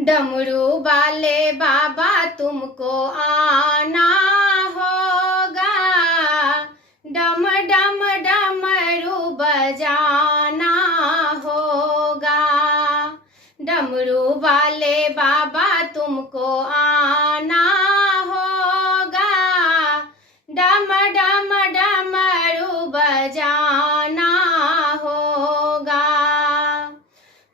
डमरू वाले बाबा तुमको आना होगा, डम डम डमरू बजाना होगा। डमरू वाले बाबा तुमको आना होगा, डम डम डमरू बजाना होगा।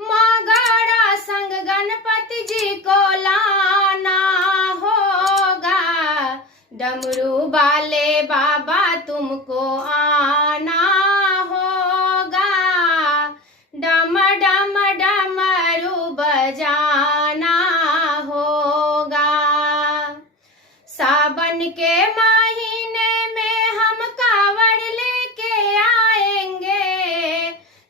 मगरा संग गणपति जी को लाना होगा, डमरू वाले बाबा तुमको आना होगा, डम डम डमरू बजाना होगा। सावन के महीने में हम कांवड़ लेके आएंगे,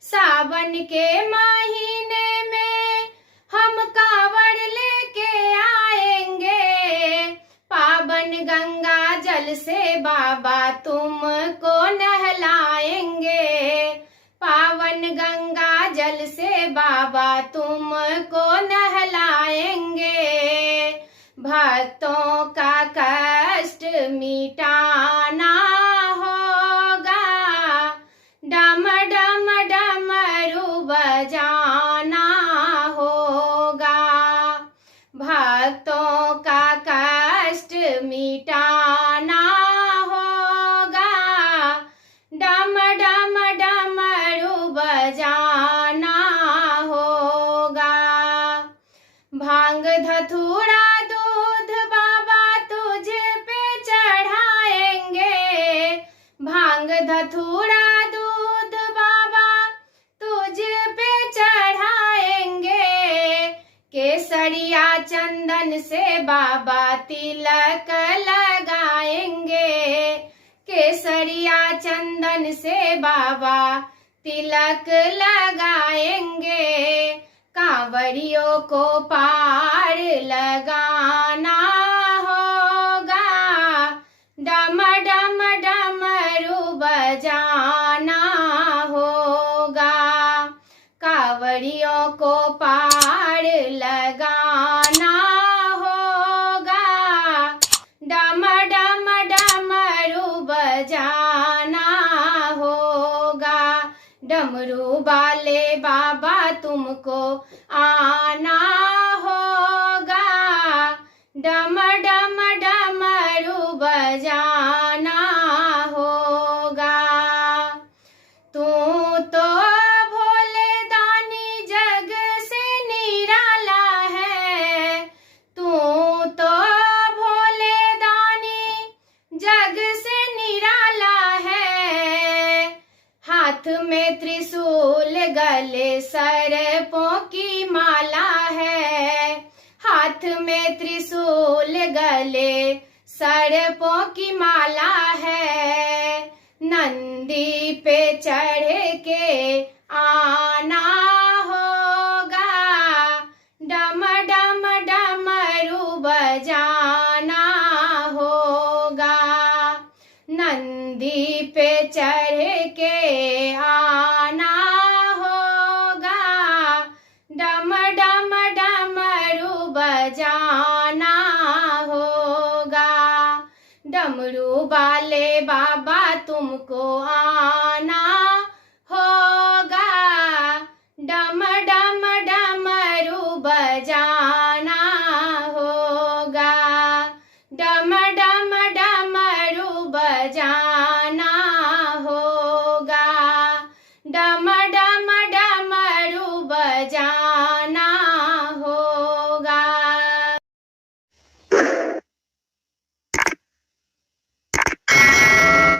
सावन के महीने में हम कांवड़ लेके आएंगे। पावन गंगा जल से बाबा तुमको नहलाएंगे, पावन गंगा जल से बाबा तुमको नहलाएंगे। भक्तों का कष्ट मिटाना होगा, डम डम डमरू बजाना होगा। भक्तों का कष्ट मिटाना होगा, डम डम डमरू बजाना होगा। भांग धतूरा दूध बाबा तुझे पे चढ़ाएंगे, भांग धतूरा दूध बाबा तुझे पे चढ़ाएंगे। केसरिया चंदन से बाबा तिलक लगाएंगे, केसरिया चंदन से बाबा तिलक लगाएंगे। कांवरियों को पार लगाना होगा, डम डम डमरू बजाना होगा। कांवरियों को पार लगाना होगा, डम डम डमरू बजाना होगा। डमरू वाले बाबा तुमको आना होगा, डम डम डमरू बजाना होगा। तू तो भोले दानी जग से निराला है, तू तो भोले दानी जग से निराला है। हाथ में त्रिशूल गले सर्पों की माला है, हाथ में त्रिशूल गले सर्पों की माला है। नंदी पे चढ़ के आना होगा, डम डम डमरू बजाना होगा। नंदी पे चढ़ के आना होगा, डम डम डमरू बजाना होगा। डमरू वाले बाबा तुमको